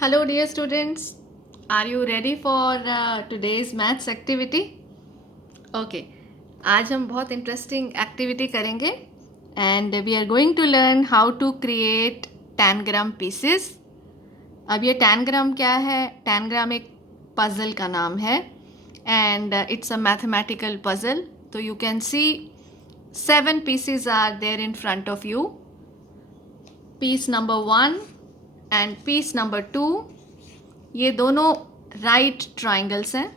Hello dear students, are you ready for today's maths activity? Okay, आज हम बहुत interesting activity करेंगे and we are going to learn how to create tangram pieces. अब ये tangram क्या है? Tangram एक पजल का नाम है and it's a mathematical puzzle. तो you can see 7 pieces are there in front of you. Piece number 1 and piece number 2, ये दोनों राइट ट्राइंगल्स हैं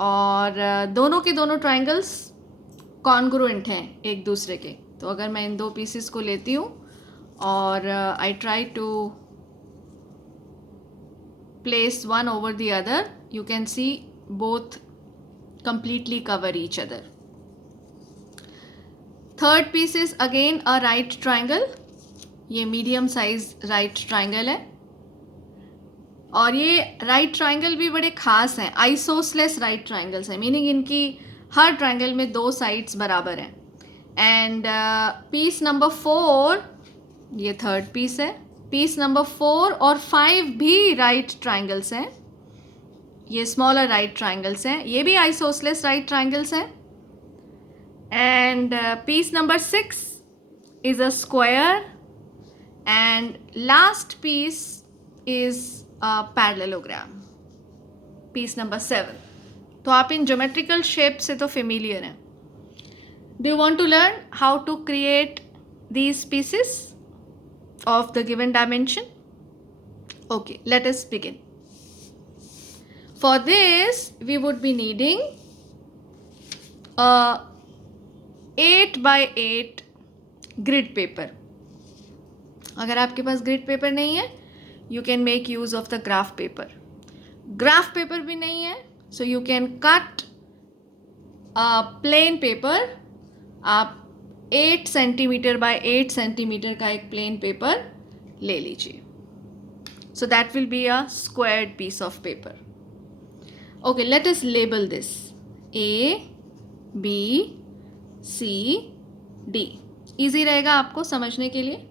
और दोनों के दोनों ट्राइंगल्स कॉन्ग्रुएंट हैं एक दूसरे के. तो अगर मैं इन दो पीसेस को लेती हूँ और I try to place one over the other, you can see both completely cover each other. Third piece is again a right triangle. ये मीडियम साइज राइट ट्राइंगल है और ये राइट ट्राइंगल भी बड़े खास हैं. आइसोसलेस राइट ट्राइंगल्स हैं, meaning इनकी हर ट्राइंगल में दो साइड्स बराबर हैं. एंड पीस नंबर 4, ये थर्ड पीस है. पीस नंबर 4 और 5 भी राइट ट्राइंगल्स हैं. ये स्मॉलर राइट ट्राइंगल्स हैं, ये भी आइसोसलेस राइट ट्राइंगल्स हैं. And piece number 6 is a square and last piece is a parallelogram, piece number 7. तो आप इन geometrical shape से तो familiar हैं. Do you want to learn how to create these pieces of the given dimension? Okay, let us begin. For this we would be needing a 8 by 8 grid paper. अगर आपके पास grid paper नहीं है, you can make use of the graph paper. Graph paper भी नहीं है, so you can cut plain paper. आप 8 centimetre bye 8 centimetre का एक प्लेन पेपर ले लीजिए. So that will be a squared piece of paper. Okay, let us label this A, B, C, D. Easy रहेगा आपको समझने के लिए.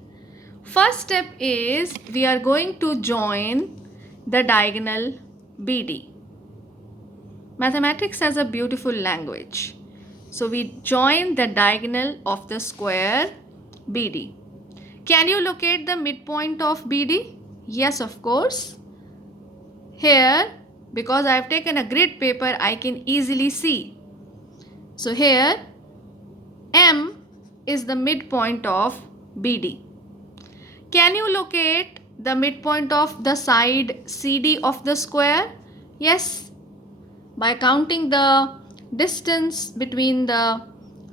First step is we are going to join the diagonal BD. Mathematics has a beautiful language. So we join the diagonal of the square BD. Can you locate the midpoint of BD? Yes, of course. Here, because I have taken a grid paper, I can easily see. So here, M is the midpoint of BD. Can you locate the midpoint of the side CD of the square? Yes. By counting the distance between the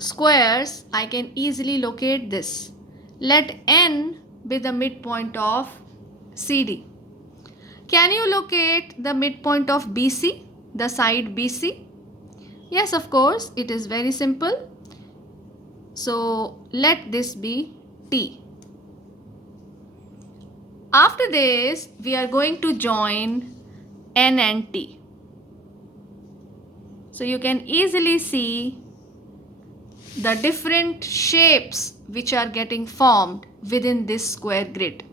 squares, I can easily locate this. Let N be the midpoint of CD. Can you locate the midpoint of BC, the side BC? Yes, of course, it is very simple. So let this be T. After this, we are going to join N and T. So you can easily see the different shapes which are getting formed within this square grid.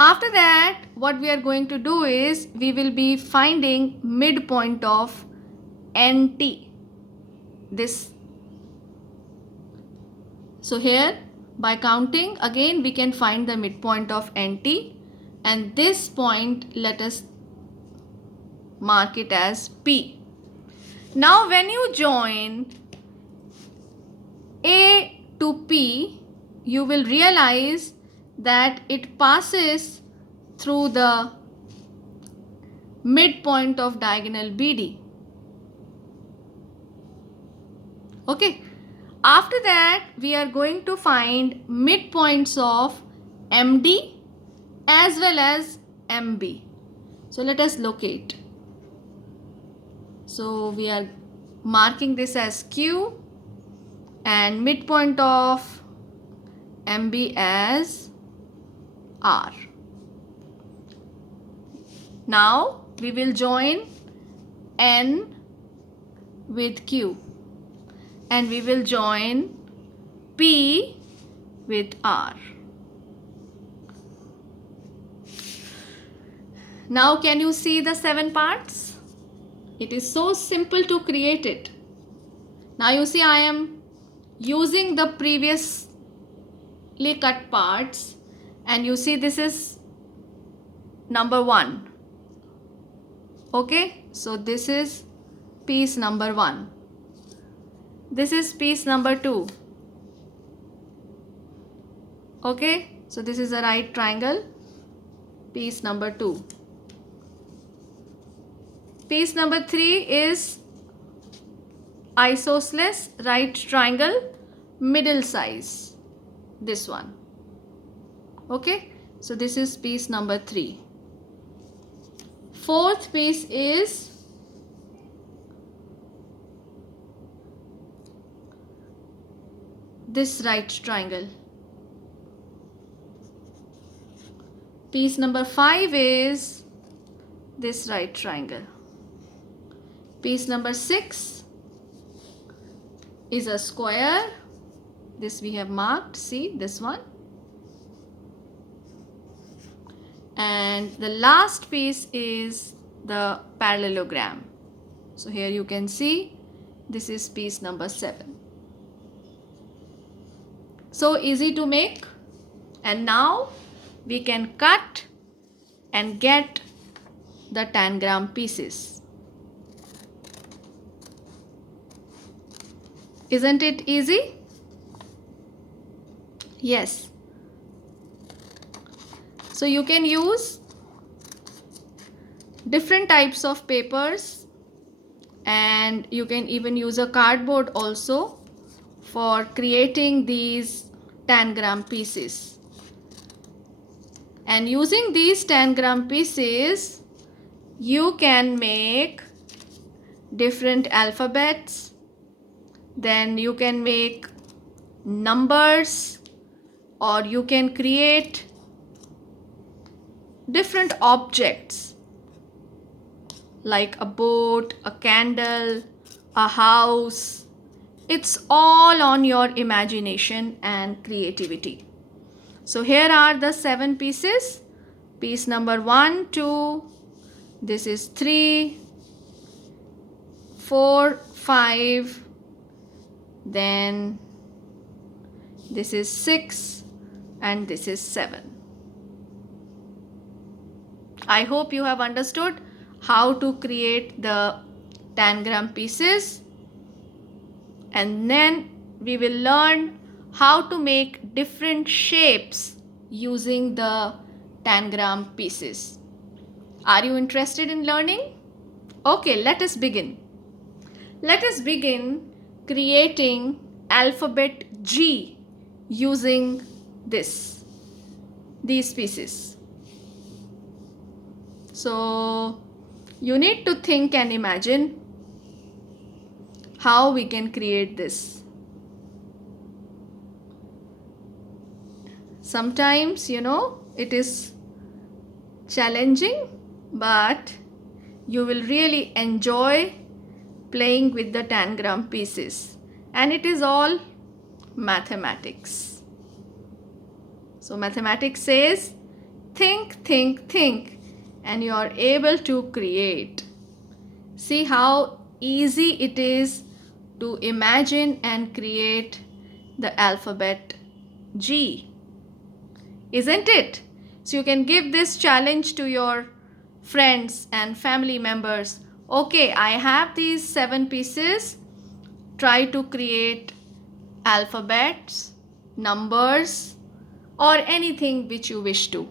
After that, what we are going to do is we will be finding midpoint of NT. This. So here, by counting, again we can find the midpoint of NT, and this point let us mark it as P. Now when you join A to P, you will realize that it passes through the midpoint of diagonal BD. Okay. After that, we are going to find midpoints of MD as well as MB. So let us locate. So we are marking this as Q and midpoint of MB as R. Now we will join N with Q. And we will join P with R. Now can you see the 7 parts? It is so simple to create it. Now you see I am using the previously cut parts, and you see this is number 1. Okay, so this is piece number 1. This is piece number 2. Okay, so this is a right triangle, piece number 2. Piece number 3 is isosceles right triangle, middle size, this one. Okay, so this is piece number 3. Fourth piece is this right triangle. Piece number 5 is this right triangle. Piece number 6 is a square. This we have marked, see this one. And the last piece is the parallelogram. So here you can see this is piece number 7. So easy to make, and now we can cut and get the tangram pieces. Isn't it easy? Yes. So you can use different types of papers, and you can even use a cardboard also for creating these tangram pieces. And using these tangram pieces, you can make different alphabets, then you can make numbers, or you can create different objects like a boat, a candle, a house. It's all on your imagination and creativity. So here are the 7 pieces. Piece number 1, 2, this is 3, 4, 5, then this is 6, and this is 7. I hope you have understood how to create the tangram pieces, and then we will learn how to make different shapes using the tangram pieces. Are you interested in learning? Okay, let us begin. Let us begin creating alphabet G using these pieces. So you need to think and imagine how we can create this. Sometimes, it is challenging, but you will really enjoy playing with the tangram pieces, and it is all mathematics. So mathematics says think, think, think, and you are able to create. See how easy it is to imagine and create the alphabet G, isn't it? So you can give this challenge to your friends and family members. Okay, I have these 7 pieces. Try to create alphabets, numbers, or anything which you wish to.